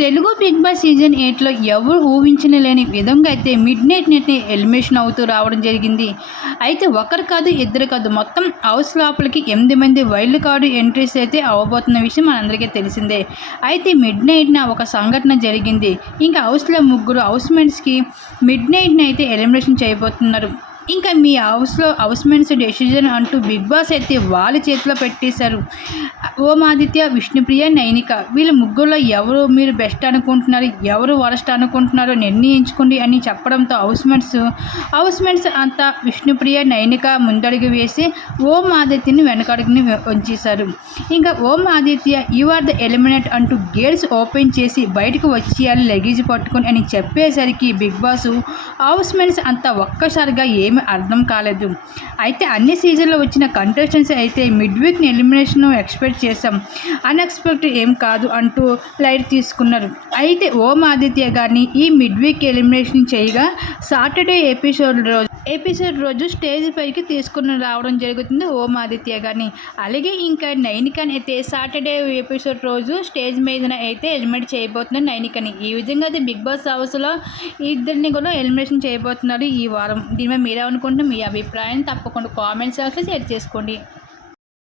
Telugu big boss season ఎయిట్లో ఎవరు ఊహించిన లేని విధంగా అయితే మిడ్ నైట్ నైట్ని ఎలిమినేషన్ అవుతూ రావడం జరిగింది. అయితే ఒకరు కాదు ఇద్దరు కాదు మొత్తం హౌస్ లోపలికి ఎనిమిది మంది వైల్డ్ కార్డు ఎంట్రీస్ అయితే అవ్వబోతున్న విషయం మనందరికీ తెలిసిందే. అయితే మిడ్ నైట్న ఒక సంఘటన జరిగింది. ఇంకా హౌస్లో ముగ్గురు హౌస్ మేట్స్కి మిడ్ నైట్ని అయితే ఎలిమినేషన్ చేయబోతున్నారు. ఇంకా మీ హౌస్లో హౌస్మెంట్స్ డెసిజన్ అంటూ బిగ్ బాస్ అయితే వాళ్ళ చేతిలో పెట్టేశారు. ఓం ఆదిత్య విష్ణుప్రియ నైనిక. వీళ్ళ ముగ్గురులో ఎవరు మీరు బెస్ట్ అనుకుంటున్నారు? ఎవరు వరస్ట్ అనుకుంటున్నారో నిర్ణయించుకోండి అని చెప్పడంతో హౌస్మెంట్స్ హౌస్మెంట్స్ అంతా విష్ణుప్రియ నైనిక ముందడుగు వేసి ఓం ఆదిత్యని వెనకడుగుని ఉంచేశారు ఇంకా Om Aditya you are the eliminate అంటూ గేట్స్ ఓపెన్ చేసి బయటకు వచ్చేయాలి లగేజ్ పట్టుకొని అని చెప్పేసరికి బిగ్ బాస్ హౌస్మెంట్స్ అంతా ఒక్కసారిగా ఏమి అర్థం కాలేదు. అయితే అన్ని సీజన్లో వచ్చిన కంటెస్టెంట్స్ అయితే మిడ్ వీక్ ఎలిమినేషన్ ఎక్స్పెక్ట్ చేశాం. అన్ఎక్స్పెక్టెడ్ ఏం కాదు అంటూ లైట్ తీసుకున్నారు. అయితే ఓం ఆదిత్య గారిని ఈ మిడ్ వీక్ ఎలిమినేషన్ చేయగా సాటర్డే ఎపిసోడ్ రోజు ఎపిసోడ్ రోజు స్టేజ్ పైకి తీసుకుని రావడం జరుగుతుంది ఓం ఆదిత్య గారిని. అలాగే ఇంకా నైనికని అయితే సాటర్డే ఎపిసోడ్ రోజు స్టేజ్ మీదన అయితే ఎలిమినేట్ చేయబోతున్నారు నైనికని. ఈ విధంగా అయితే బిగ్ బాస్ హౌస్లో ఇద్దరిని కూడా ఎలిమినేషన్ చేయబోతున్నారు ఈ వారం. దీని మీద మీరేమనుకుంటున్నారు మీ అభిప్రాయం తప్పకుండా కామెంట్స్ సెక్షన్లో షేర్ చేసుకోండి.